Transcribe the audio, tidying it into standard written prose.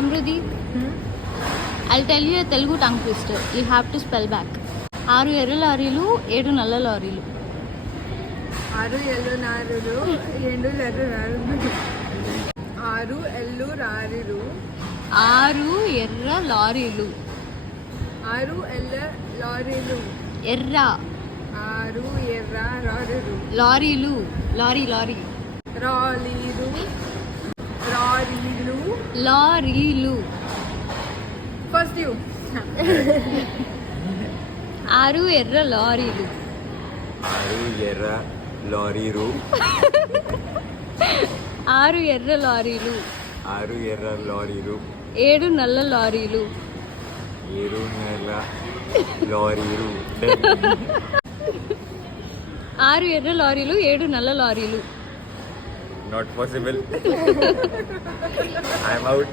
Samruddhi, I'll tell you a Telugu tongue twister. You have to spell back. 6 ఎర్ర లారీలు 7 నల్ల లారీలు. 6 ఎల్లు నారులు 2 ఎర్ర నారులు. 6 ఎల్లు రారీలు 6 ఎర్ర లారీలు. 6 ఎల్ల లారీలు ఎర్ర 6 ఎర్ర లారీలు లారీలు. లారీ లారీ రాలీలు రారీలు. లారీలు. ఫస్ట్ యూ 6 ఎర్ర లారీలు. 6 ఎర్ర లారీలు 6 ఎర్ర లారీలు 6 ఎర్ర లారీలు 7 నల్ల లారీలు. 7 నెల లారీలు 6 ఎర్ర లారీలు 7 నల్ల లారీలు. Not possible I'm out